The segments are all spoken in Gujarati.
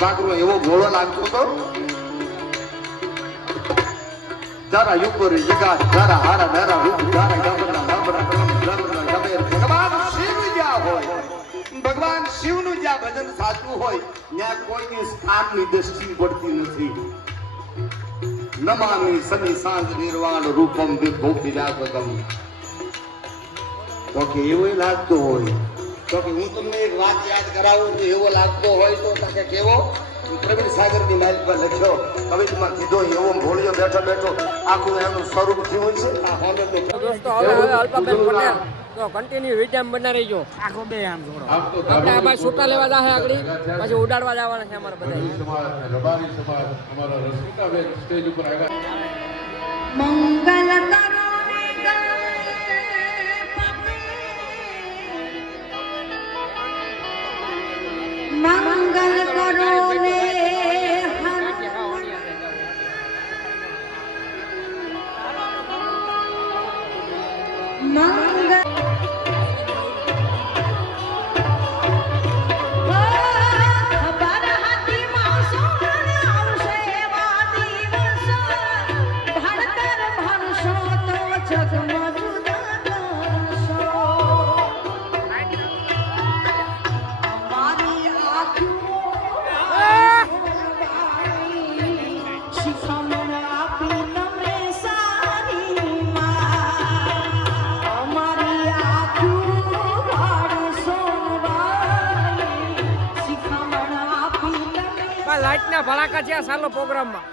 પાકરો એવો ઘોડો લાગતો તો તારા યુપરી જગા તારા હારા ધારા રૂપ તારા ગામના ગામડા ભગવાન શિવ જ્યાં હોય ભગવાન શિવનું જ્યાં ભજન સાચું હોય ત્યાં કોઈની સ્થાનની દ્રષ્ટિ પડતી નથી. નમામિ સનિ સાંજ નિર્વાણ રૂપમ વિભોપિલાગમ. તો કે એવો લાગતો હોય તો કે હું તમને એક વાત યાદ કરાવું કે એવો લાગતો હોય તો કે કેવો પ્રવીણ સાગર ની માઇલ પર લખ્યો કવિતામાં કીધો એવો ભોળિયો બેઠો બેઠો આખું એનું સ્વરૂપ થયું છે. દોસ્તો હવે અલ્પાબેન પટેલ તો કન્ટિન્યુ વિડીયો બના રહીજો. આખો બે આમ જોડો આપણે આ ભાઈ છૂટા લેવા જાહે આગળ પછી ઉડાડવા જવાના છે અમારા બધા રબારી સમાજ અમારા રસિકાબેન સ્ટેજ ઉપર આવ્યા. મંગલ કરો મંગલ કરો રે મંગલ લાઈટના ભડાકા છે સાલો પ્રોગ્રામમાં.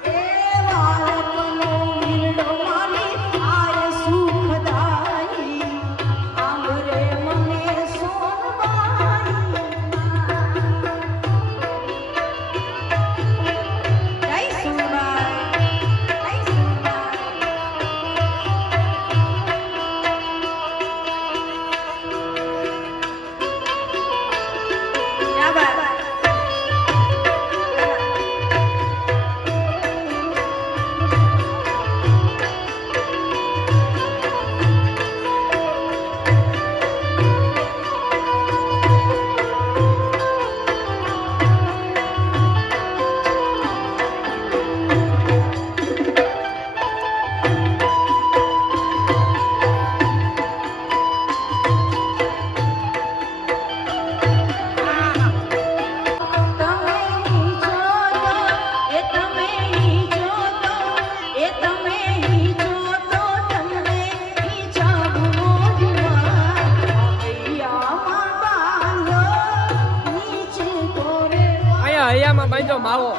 હૈયામાં બાંધો માવો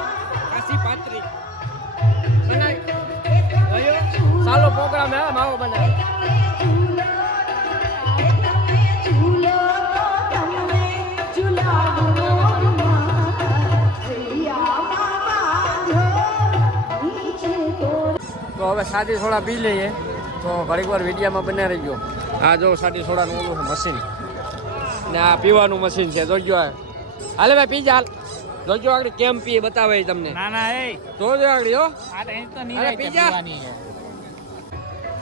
કાશી પાત્રી બનાવી સાલો પ્રોગ્રામ હે માવો બનાવે. તો હવે સાદી સોડા પી લઈએ તો ઘડીક વાર વિડીયામાં બના રહી ગયો. આ જો સાદી સોડાનું ઓલું મશીન ને આ પીવાનું મશીન છે જોજો. હાલે ભાઈ પી જા જોજો આગળ કેમ પીએ બતાવે તમને. ના ના એ જોજો આગળ હો આ તો નહીં પીવાની છે.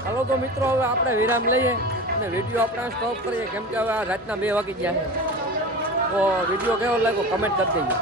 હાલો તો મિત્રો હવે આપણે વિરામ લઈએ અને વિડીયો આપણે સ્ટોપ કરીએ કેમ કે હવે રાતના 2 વાગી ગયા છે. તો વિડીયો કેવો લાગ્યો કમેન્ટ કરી દેજો.